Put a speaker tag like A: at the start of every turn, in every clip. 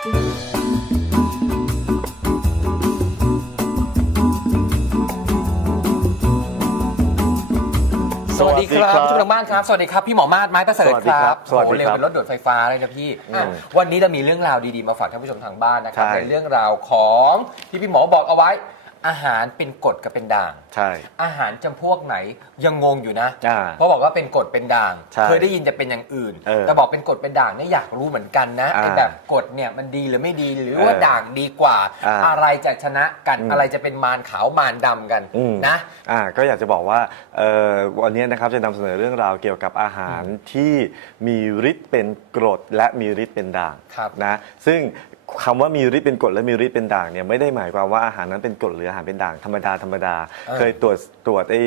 A: สวัสดีครับ
B: สวัสดีครับ
A: ผู้ชมทางบ้านครับสวัสดีครับพี่หมอมาดไม้ประเสริฐ
B: สวัสดีครับ
A: โอ้
B: สวัส
A: โห
B: ดี
A: เร็ว
B: ครับ
A: เป็นรถด่วนไฟฟ้าเลยนะพี่อะ
B: อืม
A: วันนี้เรามีเรื่องราวดีๆมาฝากท่านผู้ชมทางบ้านนะครับ
B: ใช่
A: ในเรื่องราวของที่พี่หมอบอกเอาไว้ อาหารเป็นกรดกับเป็นด่าง
B: ใช่
A: อาหารจำพวกไหนยังงงอยู่นะ
B: อ่า
A: เพราะบอกว่าเป็นกรดเป็นด่าง
B: ใช่
A: เคยได้ยินจะเป็นอย่างอื่น
B: เออ
A: แต่บอกเป็นกรดเป็นด่างเนี่ยอยากรู้เหมือนกันนะ
B: อ่า
A: ไอ้แบบกรดเนี่ยมันดีหรือไม่ดีหรือว่า
B: เออ
A: ด่างดีกว่า
B: อ่า
A: อะไรจะชนะกัน
B: อืม
A: อะไรจะเป็นมารขาวมารดำกัน
B: อืม
A: นะ
B: อ่าก็อยากจะบอกว่าเอ่อวันนี้นะครับจะนำเสนอเรื่องราวเกี่ยวกับอาหารที่มีฤทธิ์เป็นกรดและมีฤทธิ์เป็นด่าง
A: ครับ
B: นะซึ่ง คำว่ามีฤทธิ์เป็นกรดและมีฤทธิ์เป็นด่างเนี่ยไม่ได้หมายความว่าอาหารนั้นเป็นกรดหรืออาหารเป็นด่างธรรมดาธรรมดา
A: เออ
B: เคยตรวจตรวจไอ้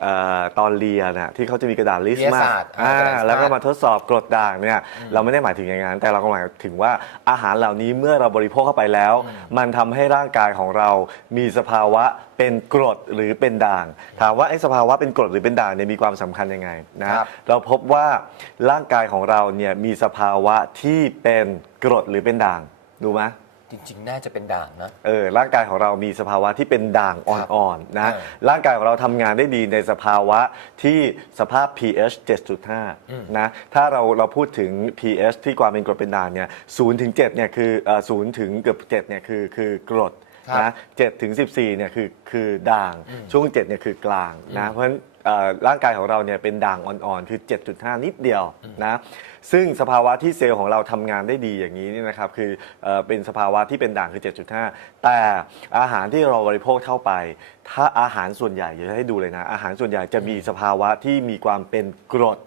B: เอ่อตอนเรียนนะที่เขาจะมีกระดาษลิส
A: วิท
B: ต์
A: ยา
B: มา
A: ศาสตร์
B: อ่า
A: อ่ากระดาษลิสต์
B: แล้วก็มาทดสอบกรดด่างเนี่ยเราไม่ได้หมายถึงอย่างนั้นแต่เราก็หมายถึงว่าอาหารเหล่านี้เมื่อเราบริโภคเข้าไปแล้ว มันทำให้ร่างกายของเรามีสภาวะเป็นกรดหรือเป็นด่าง ถามว่าไอ้สภาวะเป็นกรดหรือเป็นด่างเนี่ยมีความสำคัญยังไงนะครับ เราพบว่าร่างกายของเราเนี่ยมีสภาวะที่เป็นกรดหรือเป็นด่าง ดูไหม
A: จริง ๆ น่าจะเป็นด่างนะ
B: เออร่างกายของเรามีสภาวะที่เป็นด่างอ่อนๆนะ
A: เออ
B: ร่างกายของเราทำงานได้ดีในสภาวะที่สภาพ pH 7.5 นะถ้าเราเราพูดถึง pH ที่ความเป็นกรดเป็นด่างเนี่ย0ถึง7เนี่ยคือเอ่อ0ถึงเกือบ7เนี่ยคือคือกรด
A: ครับ
B: นะ7ถึง14เนี่ยคือคือด่างช่วง7เนี่ยคือกลางนะเพราะฉะนั้นเอ่อร่างกายของเราเนี่ยเป็นด่างอ่อนๆ คือ 7.5 นิดเดียวนะซึ่งสภาวะที่เซลล์ของเราทำงานได้ดีอย่างนี้นี่นะครับคือเอ่อเป็นสภาวะที่เป็นด่างคือ 7.5 แต่อาหารที่เราบริโภคเข้าไป ถ้าอาหารส่วนใหญ่เดี๋ยวจะให้ดูเลยนะ อาหารส่วนใหญ่จะมีสภาวะที่มีความเป็นกรด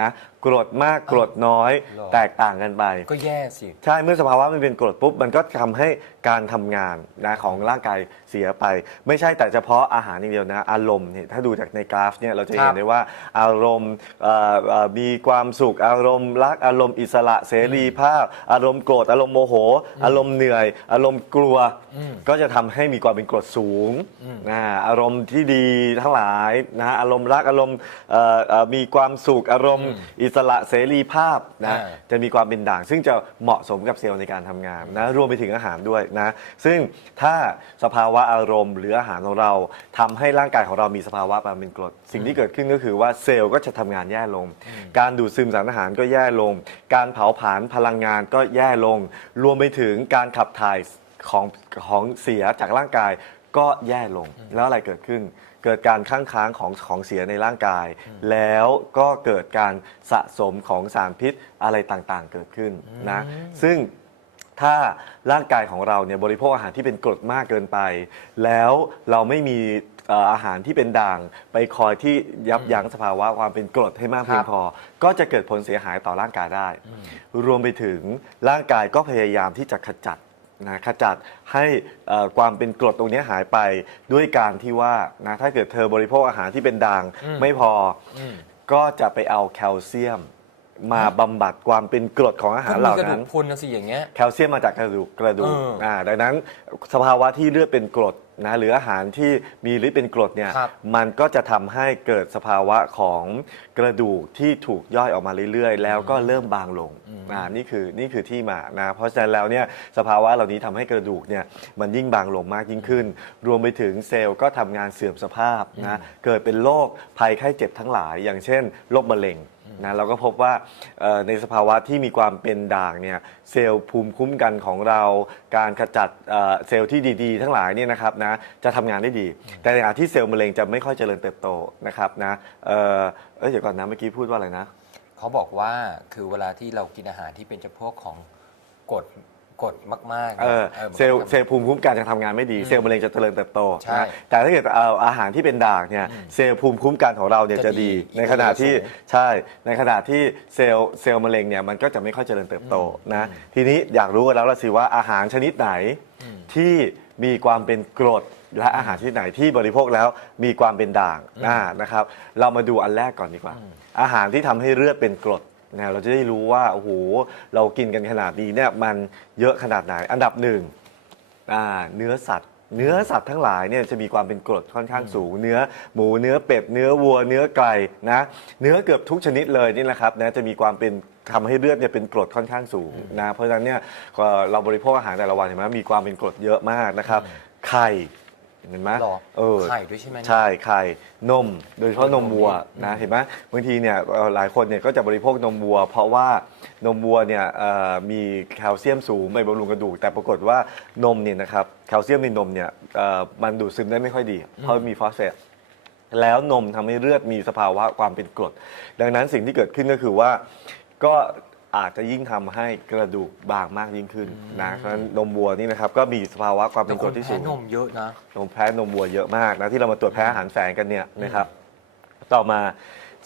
B: นะกรดมากกรดน้อย
A: หรอ
B: แตกต่างกันไป
A: ก็แย่สิ
B: ใช่เมื่อสภาวะมันเป็นกรดปุ๊บ มันก็ทำให้การทำงานนะของร่างกายเสียไป ไม่ใช่แต่เฉพาะอาหารอย่างเดียวนะอารมณ์เนี่ยถ้าดูจากในกราฟเนี่ยเราจะ
A: ค
B: เห็
A: รั
B: น
A: บ
B: ได้ว่าอารมณ์เอ่อเอ่อมีความสุขอารมณ์รักอารมณ์อิสระเสรีภาพ อารมณ์โกรธอารมณ์โมโห อารมณ์เหนื่อย อารมณ์กลัว ก็จะทำให้มีความเป็นกรดสูงนะอารมณ์ที่ดีทั้งหลายนะอารมณ์รักอารมณ์เอ่อเอ่อมีความสุขอารมณ์อิสระเสรีภาพนะ
A: อ่า
B: จะมีความเป็นด่าง ซึ่งจะเหมาะสมกับเซลล์ในการทำงานนะรวมไปถึงอาหารด้วยนะซึ่งถ้าสภาวะอารมณ์ หรืออาหารของเราทำให้ร่างกายของเรามีสภาวะความเป็นกรด สิ่งที่เกิดขึ้นก็คือว่าเซลล์ก็จะทำงานแย่ลง การดูดซึมสารอาหารก็แย่ลง การเผาผลาญพลังงานก็แย่ลง รวมไปถึงการขับถ่ายของของเสียจากร่างกายก็แย่ลงแล้วอะไรเกิดขึ้น เกิดการค้างค้างของของเสียในร่างกาย แล้วก็เกิดการสะสมของสารพิษอะไรต่างๆ เกิดขึ้นนะซึ่งถ้าร่างกายของเราเนี่ยบริโภคอาหารที่เป็นกรดมากเกินไป แล้วเราไม่มีเอ่ออาหารที่เป็นด่าง ไปคอยที่ยับยั้งสภาวะความเป็นกรดให้มากเพียงพอ ก็จะเกิดผลเสียหายต่อร่างกายได้ รวมไปถึงร่างกายก็พยายามที่จะขจัด นะขจัดให้เอ่อความเป็นกรดตรงนี้หายไปด้วยการที่ว่านะถ้าเกิดเธอบริโภคอาหารที่เป็นด่าง
A: อืม
B: ไม่พออ
A: ม
B: ก็จะไปเอาแคลเซียม มาบำบัดความเป็นกรดของอาหารเหล่า
A: ก็มีกระดู
B: นั้น
A: กพรุนนะสิอย่างเงี้ย
B: แคลเซียมมาจากกระดูกกระดูก
A: เอออ่่า
B: ดังนั้นสภาวะที่เลือดเป็นกรดนะหรืออาหารที่มีฤทธิ์เป็นกรดเนี่ย
A: ครับ
B: มันก็จะทำให้เกิดสภาวะของกระดูกที่ถูกย่อยออกมาเรื่อยๆ แล้วก็เริ่มบางลงอ่านี่คือนี่คือที่มานะเพราะฉะนั้นแล้วเนี่ยสภาวะเหล่านี้ทำให้กระดูกเนี่ยมันยิ่งบางลงมากยิ่งขึ้น รวมไปถึงเซลล์ก็ทำงานเสื่อมสภาพนะเกิดเป็นโรคภัยไข้เจ็บทั้งหลาย อย่างเช่นโรคมะเร็ง นะเราก็พบว่าในสภาวะที่มีความเป็นด่างเนี่ยเซลล์ภูมิคุ้มกันของเราการขจัดเซลล์ที่ดีๆ ทั้งหลายเนี่ยนะครับนะจะทำงานได้ดี แต่ในขณะที่เซลล์มะเร็งจะไม่ค่อยเจริญเติบโตนะครับนะเออเอ้ยเดี๋ยวก่อนนะเมื่อกี้พูดว่าอะไรนะ
A: เขาบอกว่าคือเวลาที่เรากินอาหารที่เป็นจำพวกของกรด กรดมากๆ
B: เอ
A: นี่ย
B: อ
A: ออ
B: เซลล์เซลล์ภูมิคุ้มกันจะทำงานไม่ดีเซลล์มะเร็งจะเจริญเติบโต
A: ใช่
B: นะแต่ถ้าเกิดเอาอาหารที่เป็นด่างเนี่ยเซลล์ภูมิคุ้มกันของเราเนี่ย
A: จะ
B: จะ
A: ดี
B: ดี
A: อีก
B: ในขณะที่
A: สูง
B: ใช่ในขณะที่เซลล์เซลล์มะเร็งเนี่ยมันก็จะไม่ค่อยเจริญเติบโตนะทีนี้อยากรู้กันแล้วละสิว่าอาหารชนิดไหนที่มีความเป็นกรดและอาหารชนิดไหนที่บริโภคแล้วมีความเป็นด่างอ่านะครับ เรามาดูอันแรกก่อนดีกว่า อาหารที่ทำให้เลือดเป็นกรด นะเราจะได้รู้ว่าโอ้โหเรากินกันขนาดนี้เนี่ยมันเยอะขนาดไหนอันดับหนึ่งอ่าเนื้อสัตว์ เนื้อสัตว์ทั้งหลายเนี่ยจะมีความเป็นกรดค่อนข้างสูง เนื้อหมูเนื้อเป็ดเนื้อวัว เนื้อไก่นะเนื้อเกือบทุกชนิดเลยนี่แหละครับนะจะมีความเป็นทำให้เลือดเนี่ยเป็นกรดค่อนข้างสูงนะเพราะฉะนั้นเนี่ยก็เราบริโภคอาหารแต่ละวันเห็นไหมมีความเป็นกรดเยอะมากนะครับไข่ เห็นไหม
A: หรอ
B: เออ
A: ไข่ด้วยใช่ไหมเนี่ย
B: ใช่ไข่นม โดยเฉพาะนมวัว
A: อืม
B: นะเห็นไหมบางทีเนี่ยเอ่อหลายคนเนี่ยก็จะบริโภคนมวัว เพราะว่านมวัวเนี่ยเอ่อมีแคลเซียมสูงไปบำรุงกระดูก แต่ปรากฏว่านมเนี่ยนะครับแคลเซียมในนมเนี่ยเอ่อมันดูดซึมได้ไม่ค่อยดี เพราะมีฟอสเฟต แล้วนมทำให้เลือดมีสภาวะความเป็นกรด ดังนั้นสิ่งที่เกิดขึ้นก็คือว่า ก็ อาจจะยิ่งทำให้กระดูกบางมากยิ่งขึ้นนะเพราะฉะนั้นนมวัวนี่นะครับก็มีสภาวะความเป็
A: แต่
B: น
A: ค
B: กร
A: น
B: ดที่
A: แพ้
B: สูง
A: นมเยอะนะ
B: นมแพ้นมวัวเยอะมากนะที่เรามาตรวจแพ้อาหารแฝงกันเนี่ยนะครับ ต่อมา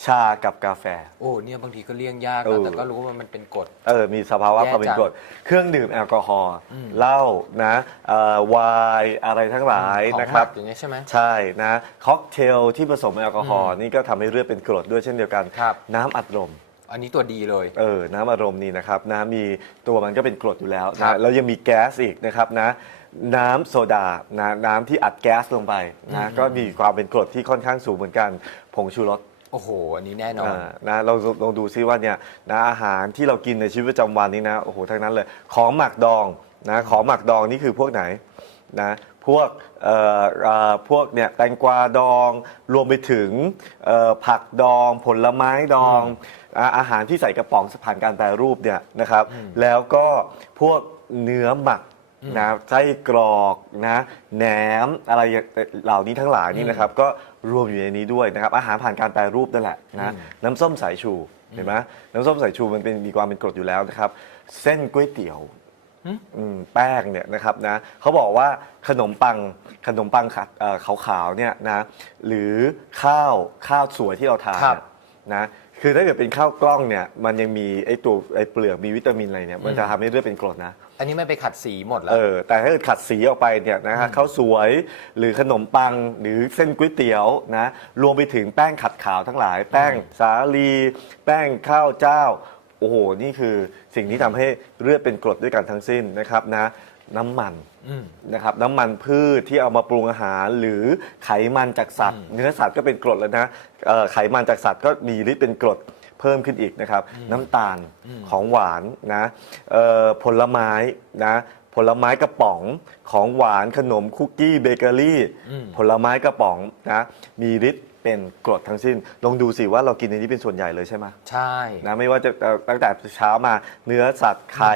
B: ชากับกาแฟ
A: โอ้เนี่ยบางทีก็เลี่ยงยาก
B: เอ
A: นะ
B: อ
A: แต่ก็รู้ว่ามันเป็นกรด
B: เออมีสภาวะ
A: แย่
B: ความเป็น
A: จัง
B: กรดเครื่องดื่มแอลกอฮอล์
A: อืม
B: เหล้านะเอ่อไวน์อะไรทั้งหลาย
A: ของ
B: นะค
A: ห
B: รั
A: มั
B: บ
A: กอย่างเงี้ยใช่ไหม
B: ใช่นะค็อกเทลที่ผสมแอลกอฮอล์นี่ก็ทำให้เลือดเป็นกรดด้วยเช่นเดียวกัน
A: ครับ
B: น้ำอัดลม
A: อันนี้ตัวดีเลย
B: เออ น้ำอารมณ์นี่นะครับน้ำมีตัวมันก็เป็นกรดอยู่แล้ว
A: ครั
B: นะ
A: บ
B: แล้วยังมีแก๊สอีกนะครับนะ น้ำโซดานะน้ำที่อัดแก๊สลงไปนะ
A: อืม
B: ก็มีความเป็นกรดที่ค่อนข้างสูงเหมือนกัน ผงชูรส
A: โอ้โห อันนี้แน่นอน
B: อ่านะเราลองดูซิว่าเนี่ยนะอาหารที่เรากินในชีวิตประจำวันนี้นะโอ้โหทั้งนั้นเลย ของหมักดองนะของหมักดองนี่คือพวกไหนนะ พวกเอ่อเอ่อพวกเนี่ยแตงกวาดอง รวมไปถึงเอ่อผักดอง ผลไม้ดองอ่าอาหารที่ใส่กระป๋องผ่านการแปรรูปเนี่ยนะครับ แล้วก็พวกเนื้อหมักนะไส้กรอกนะแหนมอะไรเหล่านี้ทั้งหลายนี่นะครับ ก็รวมอยู่ในนี้ด้วยนะครับ อาหารผ่านการแปรรูปนั่นแหละนะ
A: อืม
B: น้ำส้มสายชูเห็นไหมน้ำส้มสายชูมันเป็นมีความเป็นกรดอยู่แล้วนะครับ เส้นก๋วยเตี๋ยว
A: หึ
B: อืมแป้งเนี่ยนะครับนะเขาบอกว่าขนมปังขนมปังขัดเอ่อขาวๆเนี่ยนะหรือข้าวข้าวสวยที่เราทาน
A: ครับ
B: เนี่ยนะคือถ้าเกิดเป็นข้าวกล้องเนี่ยมันยังมีไอ้ตัวไอ้เปลือกมีวิตามินอะไรเนี่ยมันจะทำให้เลือดเป็นกรดนะ
A: อันนี้ไม่ไปขัดสีหมดแล้ว
B: เออแต่ถ้าเกิดขัดสีออกไปเนี่ยนะฮะข้าวสวยหรือขนมปังหรือเส้นก๋วยเตี๋ยวนะรวมไปถึงแป้งขัดขาวทั้งหลาย แป้งสาลี แป้งข้าวเจ้า โอ้โห นี่คือสิ่งที่ทำให้เลือดเป็นกรดด้วยกันทั้งสิ้นนะครับนะน้ำมัน
A: อืม
B: นะครับน้ำมันพืชที่เอามาปรุงอาหารหรือไขมันจากสัตว์ เนื้อสัตว์ก็เป็นกรดแล้วนะเอ่อไขมันจากสัตว์ก็มีฤทธิ์เป็นกรดเพิ่มขึ้นอีกนะครับ น้ำตาลของหวานนะเอ่อผลไม้นะผลไม้กระป๋องของหวานขนมคุกกี้เบเกอรี่
A: อืม
B: ผลไม้กระป๋องนะมีฤทธิ์ เป็นกรดทั้งสิ้น ลองดูสิว่าเรากินในนี้เป็นส่วนใหญ่เลยใช่ไหม
A: ใช่
B: นะไม่ว่าจะเอ่อตั้งแต่เช้ามาเนื้อสัตว์ไข่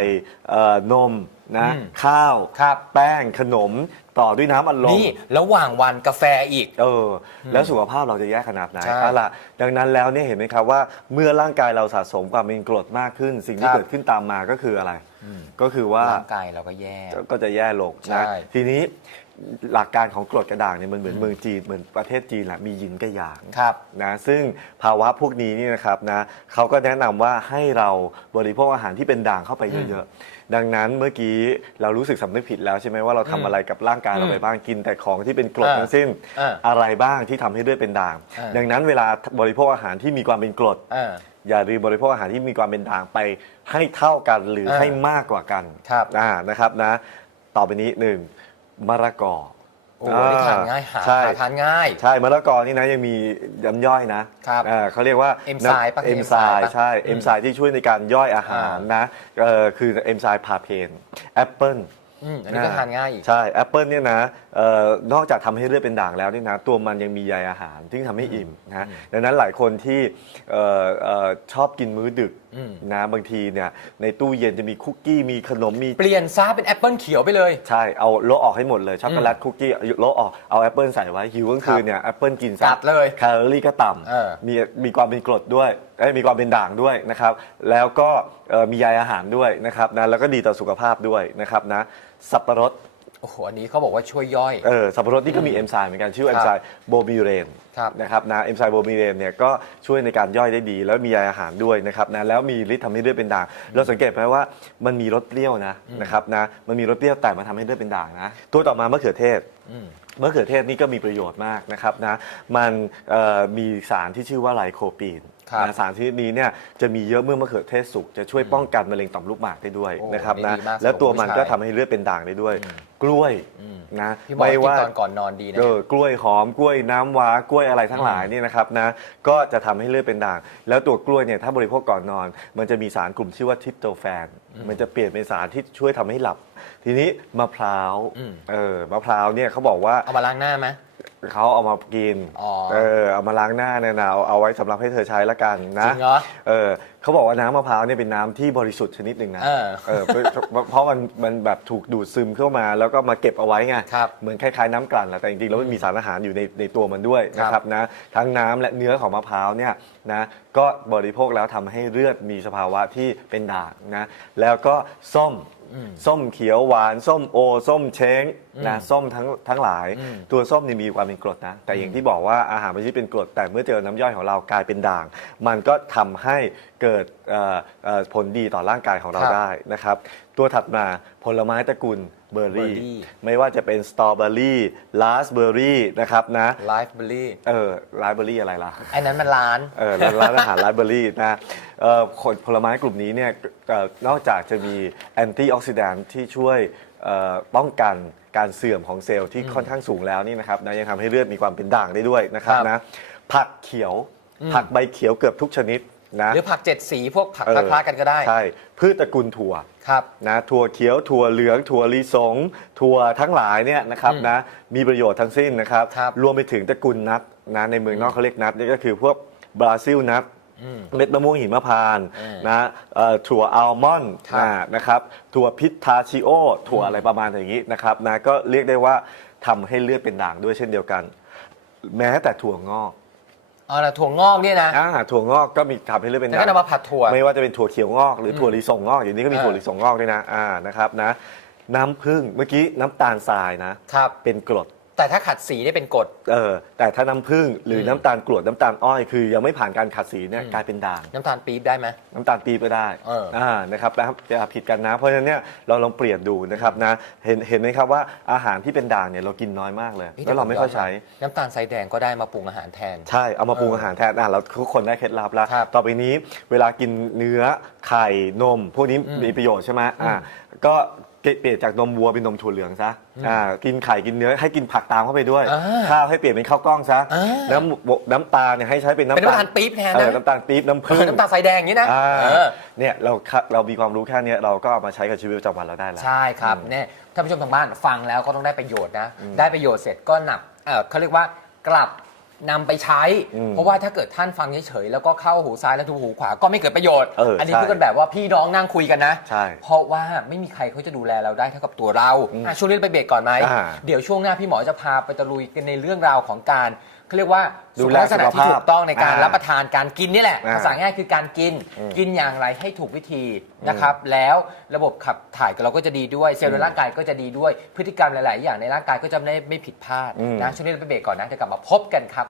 B: เอ่อนมนะ
A: อืม
B: ข้าว
A: ครับ
B: แป้งขนมต่อด้วยน้ำอัดลม
A: นี่ระหว่างวันกาแฟอีก
B: เออแล้วสุขภาพเราจะแย่ขนาดไหน
A: ใช่
B: เอาล่ะดังนั้นแล้วเนี่ยเห็นไหมครับว่าเมื่อร่างกายเราสะสมความเป็นกรดมากขึ้น สิ่งที่
A: ครับ
B: เกิดขึ้นตามมาก็คืออะไร ก็คือว่า
A: ร่างกายเราก็แย่
B: ก็จะแย่ลง
A: ใช่
B: นะทีนี้ หลักการของกรดกระด่างเนี่ยมันเหมือนเมืองจีนเหมือนประเทศจีนแหละมีหยินกับหยาง
A: ครับ
B: นะซึ่งภาวะพวกนี้นี่นะครับนะเขาก็แนะนำว่าให้เราบริโภคอาหารที่เป็นด่างเข้าไปเยอะๆ ดังนั้นเมื่อกี้เรารู้สึกสำนึกผิดแล้วใช่ไหมว่าเราทำอะไรกับร่างกายเราไปบ้างกินแต่ของที่เป็นกรด
A: อ่า
B: ทั้งสิ้น
A: อ่า
B: อะไรบ้างที่ทำให้เลือดเป็นด่าง
A: อ่า
B: ดังนั้นเวลาบริโภคอาหารที่มีความเป็นกรด
A: อ่า
B: อย่าลืมบริโภคอาหารที่มีความเป็นด่างไปให้เท่ากันหรือ
A: อ่า
B: ให้มากกว่ากัน
A: ครับ
B: อ่านะครับนะ ต่อไปนี้หนึ่ง มะละกอ
A: โอ้โหนี่ทานง่ายหา
B: ใช่
A: หาทานง่าย
B: ใช่มะละกอนี่นะยังมีย้ำย่อยนะครับเอ่อเขาเรียกว่า
A: เอนไซม์ปะ
B: เอนไซ
A: เอนไซม์
B: ม์
A: ปะ
B: ใช่
A: อืม
B: เอนไซม์ที่ช่วยในการย่อยอาหารนะเอ่อคือเอนไซม์พาเพนแอปเปิล
A: อืมอันนี้ก็ทานง่ายอีก
B: ใช่แอปเปิลเนี่ยนะเอ่อ นอกจากทำให้เลือดเป็นด่างแล้วเนี่ยนะตัวมันยังมีใยอาหารที่ทำให้อิ่มนะดังนั้นหลายคนที่เอ่อเอ่อชอบกินมื้อดึก
A: อืม
B: นะบางทีเนี่ยในตู้เย็นจะมีคุกกี้มีขนมมี
A: เปลี่ยนซะเป็นแอปเปิลเขียวไปเลย
B: ใช่เอาโละออกให้หมดเลยช็อกโกแลตคุกกี้โละออกเอาแอปเปิลใส่ไว้หิวกลางคืนเนี่ยแอปเปิลกินซะ
A: จัดเลย
B: แคลอรี่ก็ต่
A: เออำ
B: มีมีความเป็นกรดด้วยเอ้ยมีความเป็นด่างด้วยนะครับ แล้วก็เอ่อมีใยอาหารด้วยนะครับนะแล้วก็ดีต่อสุขภาพด้วยนะครับนะสับปะรด
A: โอ้โหอันนี้เขาบอกว่าช่วยย่อย
B: เออสับปะรดนี่ก็มีเอนไซม์เหมือนกันชื่อ
A: ครั
B: เอบนไซม์โบมิเรน
A: ครับ
B: นะครับนะเอนไซม์โบมิเรนเนี่ยก็ช่วยในการย่อยได้ดี แล้วมีใยอาหารด้วยนะครับนะแล้วมีฤทธิ์ทำให้เลือดเป็นด่าง เราสังเกตไหมว่ามันมีรสเปรี้ยวนะนะครับนะมันมีรสเปรี้ยวแต่มันทำให้เลือดเป็นด่างนะตัวต่อมามะเขือเทศ
A: อืม
B: มะเขือเทศนี่ก็มีประโยชน์มากนะครับนะมันเอ่อมีสารที่ชื่อว่าไลโคปีน
A: ครับ
B: นะสารชนิดนี้เนี่ยจะมีเยอะเมื่อมะเขือเทศสุกจะช่วยป้องกันมะเร็งต่อมลูกหมากได้ด้วย
A: โอ้
B: นะครับ
A: นี่
B: นะ
A: ดีมาก
B: แล้วตัวมัน
A: สำหรับ
B: ก็
A: ผู้
B: ทำ
A: ชาย
B: ให้เลือดเป็นด่างได้ด้วย
A: อืม
B: กล้วย
A: อืม
B: นะ
A: พี่หมอกินตอนก่อนนอนดีนะ
B: เออกล้วยหอมกล้วยน้ำว้ากล้วยอะไรทั้งหลายเนี่ยนะครับนะก็จะทำให้เลือดเป็นด่าง แล้วตัวกล้วยเนี่ยถ้าบริโภคก่อนนอน มันจะมีสารกลุ่มชื่อว่าทริปโตแฟน มันจะเปลี่ยนเป็นสารที่ช่วยทำให้หลับ ทีนี้มะพร้าว
A: อืม
B: เออมะพร้าวเนี่ยเขาบอกว่า
A: เอามาล้างหน้าไหม
B: เขาเอามากิน
A: อ๋อ
B: เออ เอามาล้างหน้าเนี่ยนะเอาเอาไว้สำหรับให้เธอใช้ละกัน
A: จ
B: นะ
A: ริงเหรอ
B: เออเขาบอกว่าน้ำมะพร้าวเนี่ยเป็นน้ำที่บริสุทธิ์ชนิดหนึ่งนะ
A: เออ
B: เออเพราะเพราะมันมันแบบถูกดูดซึมเข้ามา แล้วก็มาเก็บเอาไว้ไง
A: ครับ
B: เหมือนคล้ายๆน้ำกลั่นแหละแต่จริงๆแล้วมันมีสารอาหารอยู่ในในตัวมันด้วย
A: ครับ
B: นะครับนะทั้งน้ำและเนื้อของมะพร้าวเนี่ยนะก็บริโภคแล้วทำให้เลือดมีสภาวะที่เป็นด่างนะแล้วก็ส้ม
A: อืม
B: ส้มเขียวหวาน ส้มโอ ส้มเช้งนะ
A: อืม
B: ส้มทั้งทั้งหลาย
A: อืม
B: ตัวส้มนี่มีความเป็นกรดนะ แต่อย่างที่บอกว่าอาหารไม่ใช่เป็นกรด แต่เมื่อเจอน้ำย่อยของเรากลายเป็นด่าง มันก็ทำให้เกิดเอ่อเอ่อผลดีต่อร่างกายของเรา
A: ครับ
B: ได้นะครับ ตัวถัดมาผลไม้ตระกูลเบอร์รี่
A: เบอร์รี่
B: ไม่ว่าจะเป็นสตรอเบอรี่ลาสเบอรี่นะครับนะ
A: ไลฟ์เบอร์รี่
B: เออลาสเบอรี่อะไรล่ะ
A: ไอ้นั้นมันร้าน
B: เออร้านอาหารไลฟ์เบอรี่นะเอ่อผลผลไม้กลุ่มนี้เนี่ยเอ่อนอกจากจะมีแอนตี้ออกซิแดนที่ช่วยเอ่อป้องกันการเสื่อมของเซลล์ที่ค่อนข้างสูงแล้วนี่นะครับนะยังทำให้เลือดมีความเป็นด่างได้ด้วยนะครับ
A: ครับ
B: นะผักเขียว
A: อืม
B: ผักใบเขียวเกือบทุกชนิด นะ
A: หรือผักเจ็ดสีพวกผัก
B: เออ
A: คล้ายๆกันก็ได้
B: ใช่พืชตระกูลถั่ว
A: ครับ
B: นะถั่วเขียวถั่วเหลืองถั่วลิสงถั่วทั้งหลายเนี่ยนะครับ
A: อืม
B: นะมีประโยชน์ทั้งสิ้นนะครับ
A: ครับ
B: รวมไปถึงตระกูลนัทนะในเมืองนอกเขาเรียกนัทนี่ก็คือพวกบราซิลนัท
A: อืม
B: เม็ดมะม่วงหิมพานต์
A: อืม
B: นะเอ่อถั่วอัลมอนด์
A: ครับ
B: นะนะครับถั่วพิทาชิโอ ถั่วอะไรประมาณอย่างนี้นะครับนะก็เรียกได้ว่าทำให้เลือดเป็นด่างด้วยเช่นเดียวกัน แม้แต่ถั่วงอก
A: เอาละถั่วงอกเนี่ยนะ
B: อ่าถั่วงอกก็มีทำให้เลือดเป็น
A: แล้ว
B: ด่า
A: ก็
B: ง
A: นำมาผัดถั่ว
B: ไม่ว่าจะเป็นถั่วเขียวงอกหรือถั่วลิสงงอกอย่างนี้ก็มี
A: เออ
B: ถั่วลิสงงอกด้วยนะอ่านะครับนะน้ำผึ้งเมื่อกี้น้ำตาลทรายนะครับ เป็นกรด
A: แต่ถ้าขัดสีได้เป็นกรด
B: เออแต่ถ้าน้ำผึ้งหรืออ
A: ม
B: น้ำตาลกรวดน้ำตาลอ้อยคือยังไม่ผ่านการขัดสีเนี่ย
A: อืม
B: กลายเป็นด่าง
A: น้ำตาลปี๊บได้ไหม
B: น้ำตาลปี๊บก็ได้
A: เอออ่่า
B: นะครับนะครับอย่าผิดกันนะ เพราะฉะนั้นเนี่ยเราลองเปลี่ยนดูนะครับนะเห็นเห็นไหมครับว่าอาหารที่เป็นด่างเนี่ยเรากินน้อยมากเลย
A: ฮ้ย
B: แล้วเราไม่ค่อยใช้
A: น้ำตาลทรายแดงก็ได้มาปรุงอาหารแทน
B: ใช่เอามาปรุง
A: เออ
B: อาหารแทนอะเราทุกคนได้เคล็ดลับแล้ว
A: ครับ
B: ต่อไปนี้เวลากินเนื้อไข่นม พวกนี้
A: อืม
B: มีประโยชน์ใช่ไหมอ่า
A: อืม
B: ก็ เปลี่ยนจากนมวัวเป็นนมถั่วเหลืองซะอ่ากินไข่กินเนื้อให้กินผักตามเข้าไปด้วย
A: อ่า
B: ข้าวให้เปลี่ยนเป็นข้าวกล้องซะ
A: อ่า
B: น้ำน้ำตาลเนี่ยให้ใช้เป็นน้ำ
A: เป็นน้ำตาลปี๊บแทน
B: เอ
A: นะ
B: อน้ำตาลปี๊บน้ำ
A: เอ
B: ผึ้
A: องน้ำตาลทรายแดงอย่างนี้นะ
B: อ่า
A: เออ
B: เนี่ยเราค่ะเรามีความรู้แค่เนี้ยเราก็เอามาใช้กับชีวิตประจำวันเราได้แล้ว
A: ใช่ครับเนี่ยท่านผู้ชมทางบ้านฟังแล้วก็ต้องได้ประโยชน์นะ ได้ประโยชน์เสร็จก็นำเอ่อเขาเรียกว่ากลับ นำไปใช้
B: อืม
A: เพราะว่าถ้าเกิดท่านฟังเฉยๆแล้วก็เข้าหูซ้ายแล้วทูหูขวาก็ไม่เกิดประโยชน์
B: เอออั
A: นนี้
B: ใช่
A: พูดกันแบบว่าพี่น้องนั่งคุยกันนะ
B: ใช่
A: เพราะว่าไม่มีใครเขาจะดูแลเราได้เท่ากับตัวเรา
B: อืม
A: อะช่วงนี้ไปเบรกก่อนไหม
B: อ่า
A: เดี๋ยวช่วงหน้าพี่หมอจะพาไปตะลุยกันในเรื่องราวของการเขาเรียกว่า
B: ดู
A: สุข
B: แล
A: ลักษณะที่
B: สุขภาพ
A: ถูกต้องในการ
B: อ่ารั
A: รับประทานการกินนี่แหละ
B: อ่า
A: ภาษาง่ายคือการกิน
B: อืม
A: กินอย่างไรให้ถูกวิธีนะครับ แล้วระบบขับถ่ายของเราก็จะดีด้วย เซลล์ในร่างกายก็จะดีด้วย พฤติกรรมหลาย ๆ อย่างในร่างกายก็จะไม่ไม่ผิดพลาด
B: อืม
A: นะ ช่วงนี้เราไปเบรกก่อนนะ จะกลับมาพบกันครับ